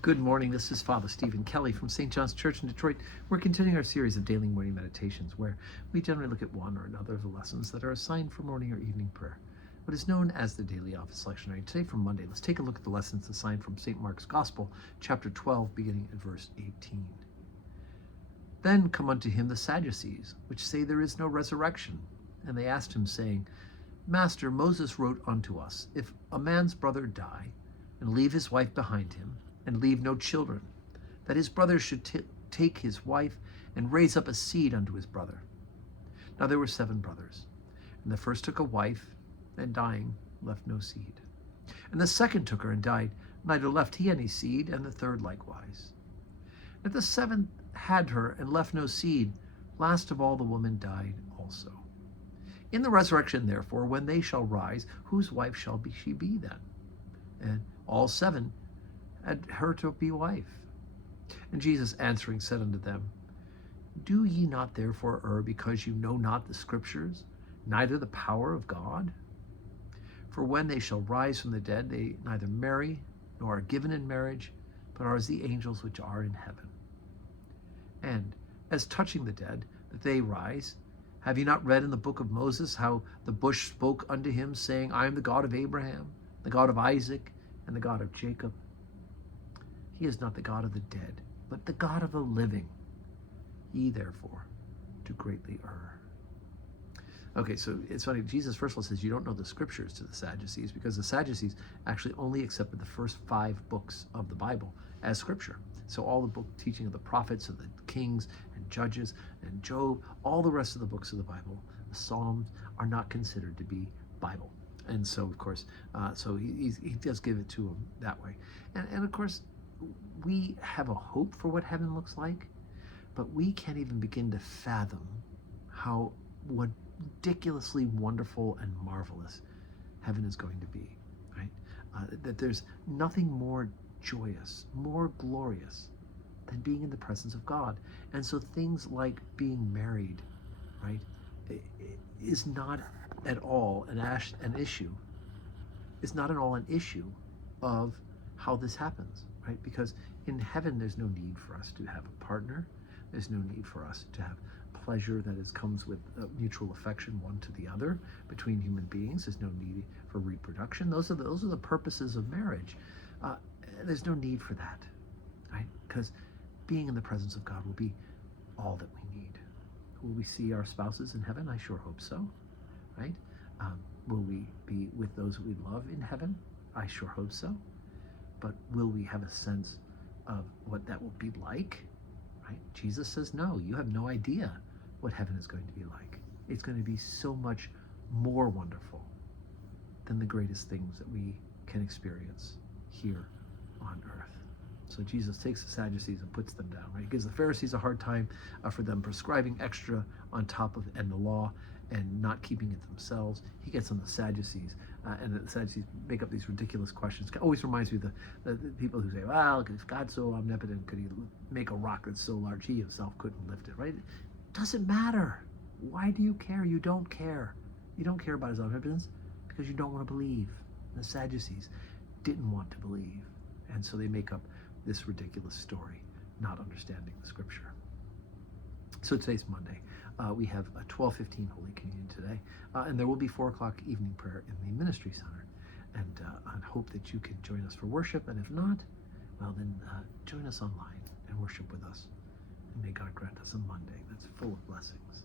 Good morning. This is Father Stephen Kelly from St. John's Church in Detroit. We're continuing our series of daily morning meditations where we generally look at one or another of the lessons that are assigned for morning or evening prayer, what is known as the daily office lectionary. Today from Monday, let's take a look at the lessons assigned from St. Mark's Gospel, chapter 12, beginning at verse 18. Then come unto him the Sadducees, which say there is no resurrection. And they asked him, saying, Master, Moses wrote unto us, if a man's brother die, and leave his wife behind him, and leave no children, that his brother should take his wife and raise up a seed unto his brother. Now there were 7 brothers, and the first took a wife, and dying left no seed. And the second took her and died, neither left he any seed, and the third likewise. And the 7th had her and left no seed. Last of all the woman died also. In the resurrection, therefore, when they shall rise, whose wife shall she be then? And all 7 had her to be wife. And Jesus answering said unto them, Do ye not therefore err, because you know not the Scriptures, neither the power of God? For when they shall rise from the dead, they neither marry nor are given in marriage, but are as the angels which are in heaven. And as touching the dead, that they rise, have ye not read in the book of Moses how the bush spoke unto him, saying, I am the God of Abraham, the God of Isaac, and the God of Jacob? He is not the God of the dead, but the God of the living. Ye therefore do greatly err. Okay, so it's funny. Jesus first of all says you don't know the Scriptures to the Sadducees, because the Sadducees actually only accepted the first 5 books of the Bible as Scripture. So all the book teaching of the prophets and the kings and judges and Job, all the rest of the books of the Bible, the Psalms, are not considered to be Bible. And so, of course, so he does give it to them that way. And of course, we have a hope for what heaven looks like, but we can't even begin to fathom what ridiculously wonderful and marvelous heaven is going to be, right? That there's nothing more joyous, more glorious than being in the presence of God. And so things like being married, right, is not at all an issue. It's not at all an issue of how this happens, right? Because in heaven, there's no need for us to have a partner. There's no need for us to have pleasure that comes with mutual affection one to the other between human beings. There's no need for reproduction. Those are the purposes of marriage. There's no need for that, right? Because being in the presence of God will be all that we need. Will we see our spouses in heaven? I sure hope so, right? Will we be with those we love in heaven? I sure hope so. But will we have a sense of what that will be like? Right? Jesus says, no, you have no idea what heaven is going to be like. It's going to be so much more wonderful than the greatest things that we can experience here on earth. So Jesus takes the Sadducees and puts them down. Right? He gives the Pharisees a hard time for them prescribing extra on top of and the law and not keeping it themselves. He gets on the Sadducees, and the Sadducees make up these ridiculous questions. It always reminds me of the people who say, well, if God's so omnipotent, could he make a rock that's so large he himself couldn't lift it, right? It doesn't matter. Why do you care? You don't care. You don't care about his omnipotence because you don't want to believe. The Sadducees didn't want to believe, and so they make up this ridiculous story, not understanding the Scripture. So today's Monday. We have a 12:15 Holy Communion today, and there will be 4 o'clock evening prayer in the Ministry Center. And I hope that you can join us for worship, and if not, well then join us online and worship with us. And may God grant us a Monday that's full of blessings.